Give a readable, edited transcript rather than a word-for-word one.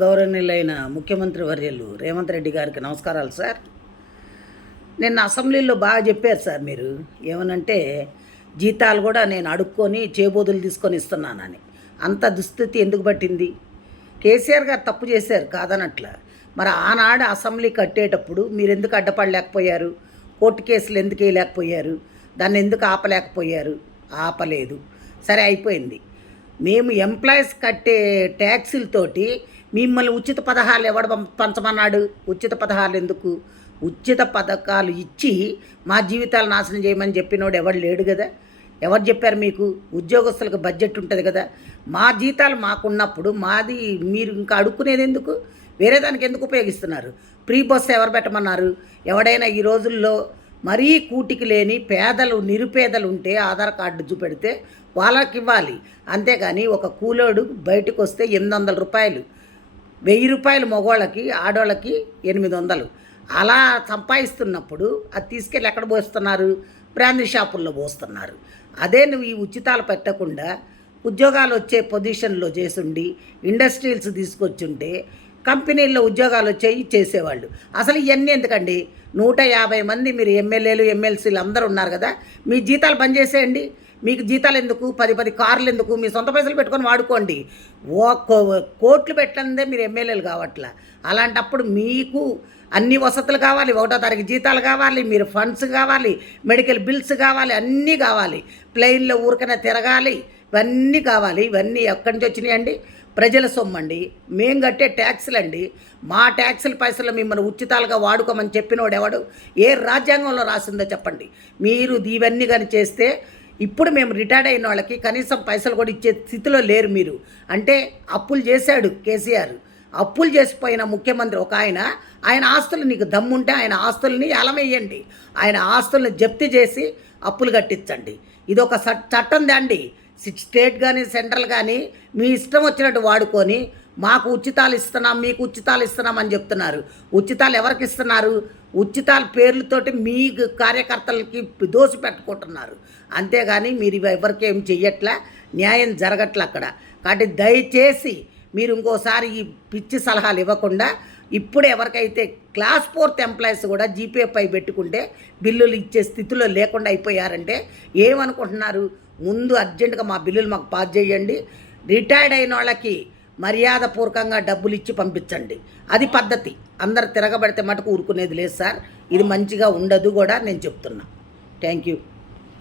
గౌరవనీయులైన ముఖ్యమంత్రి వర్యులు రేవంత్ రెడ్డి గారికి నమస్కారాలు సార్. నిన్న అసెంబ్లీలో బాగా చెప్పారు సార్. మీరు ఏమనంటే జీతాలు కూడా నేను అడుక్కొని చేబోదులు తీసుకొని ఇస్తున్నానని. అంత దుస్థితి ఎందుకు పట్టింది? కేసీఆర్ గారు తప్పు చేశారు కాదనట్ల. మరి ఆనాడు అసెంబ్లీ కట్టేటప్పుడు మీరు ఎందుకు అడ్డపడలేకపోయారు? కోర్టు కేసులు ఎందుకు వేయలేకపోయారు? దాన్ని ఎందుకు ఆపలేకపోయారు? ఆపలేదు. సరే, అయిపోయింది. మేము ఎంప్లాయీస్ కట్టే ట్యాక్సీలతోటి మిమ్మల్ని ఉచిత పథకాలు ఎవడు పంచమన్నాడు? ఉచిత పథకాలు ఎందుకు? ఉచిత పథకాలు ఇచ్చి మా జీవితాలు నాశనం చేయమని చెప్పినోడు ఎవడు లేడు కదా. ఎవరు చెప్పారు మీకు? ఉద్యోగస్తులకు బడ్జెట్ ఉంటుంది కదా. మా జీతాలు మాకున్నప్పుడు మాది మీరు ఇంకా అడుక్కునేది ఎందుకు? వేరే దానికి ఎందుకు ఉపయోగిస్తున్నారు? ఫ్రీ బస్సు ఎవరు పెట్టమన్నారు? ఎవడైనా ఈ రోజుల్లో మరీ కూటికి లేని పేదలు నిరుపేదలు ఉంటే ఆధార్ కార్డు చూపెడితే వాళ్ళకి ఇవ్వాలి. అంతేగాని ఒక కూలోడు బయటకు వస్తే 800 రూపాయలు, 1000 రూపాయలు మగవాళ్ళకి, ఆడవాళ్ళకి 800. అలా సంపాదిస్తున్నప్పుడు అది తీసుకెళ్ళి ఎక్కడ పోస్తున్నారు? బ్రాందీ షాపుల్లో పోస్తున్నారు. అదే నువ్వు ఈ ఉచితాలు పెట్టకుండా ఉద్యోగాలు వచ్చే పొజిషన్లో చేసుండి ఇండస్ట్రీల్స్ తీసుకొచ్చుంటే కంపెనీల్లో ఉద్యోగాలు వచ్చేవి చేసేవాళ్ళు. అసలు ఇవన్నీ ఎందుకండి? 150 మంది మీరు ఎమ్మెల్యేలు ఎమ్మెల్సీలు అందరూ ఉన్నారు కదా, మీ జీతాలు బంద్ చేసేయండి. మీకు జీతాలు ఎందుకు? 10 కార్లు ఎందుకు? మీ సొంత పైసలు పెట్టుకొని వాడుకోండి. కోట్లు పెట్టందే మీరు ఎమ్మెల్యేలు కావట్లా. అలాంటప్పుడు మీకు అన్ని వసతులు కావాలి, 1వ తారీఖు జీతాలు కావాలి, మీరు ఫండ్స్ కావాలి, మెడికల్ బిల్స్ కావాలి, అన్నీ కావాలి. ప్లెయిన్లో ఊరికనే తిరగాలి, ఇవన్నీ కావాలి. ఇవన్నీ ఎక్కడి నుంచి వచ్చినాయండి? ప్రజల సొమ్మండి, మేము కట్టే ట్యాక్సులు అండి. మా ట్యాక్సుల పైసలు మిమ్మల్ని ఉచితాలుగా వాడుకోమని చెప్పినోడు ఎవడు? ఏ రాజ్యాంగంలో రాసిందో చెప్పండి. మీరు ఇవన్నీ కానీ చేస్తే ఇప్పుడు మేము రిటైర్డ్ అయిన వాళ్ళకి కనీసం పైసలు కూడా ఇచ్చే స్థితిలో లేరు మీరు. అంటే అప్పులు చేశాడు కేసీఆర్. అప్పులు చేసిపోయిన ముఖ్యమంత్రి ఒక ఆయన ఆస్తులు నీకు దమ్ముంటే ఆయన ఆస్తుల్ని ఏలమేయండి. ఆయన ఆస్తుల్ని జప్తు చేసి అప్పులు కట్టించండి. ఇది ఒక చట్టం దాండి. స్టేట్ కానీ సెంట్రల్ కానీ మీ ఇష్టం వచ్చినట్టు వాడుకొని మాకు ఉచితాలు ఇస్తున్నాం, మీకు ఉచితాలు ఇస్తున్నాం అని చెప్తున్నారు. ఉచితాలు ఎవరికి ఇస్తున్నారు? ఉచితాల పేర్లతోటి మీ కార్యకర్తలకి దోసి పెట్టుకుంటున్నారు. అంతేగాని మీరు ఎవరికి ఏం చెయ్యట్లా, న్యాయం జరగట్లే అక్కడ. కాబట్టి దయచేసి మీరు ఇంకోసారి ఈ పిచ్చి సలహాలు ఇవ్వకుండా ఇప్పుడు ఎవరికైతే క్లాస్ 4th ఎంప్లాయీస్ కూడా జీపీఎఫ్ పై పెట్టుకుంటే బిల్లులు ఇచ్చే స్థితిలో లేకుండా అయిపోయారంటే ఏమనుకుంటున్నారు? ముందు అర్జెంటుగా మా బిల్లులు మాకు పాస్ చేయండి. రిటైర్డ్ అయిన వాళ్ళకి మర్యాదపూర్వకంగా డబ్బులు ఇచ్చి పంపించండి. అది పద్ధతి. అందరు తిరగబడితే మటుకు ఊరుకునేది లేదు సార్. ఇది మంచిగా ఉండదు కూడా నేను చెప్తున్నా. Thank you.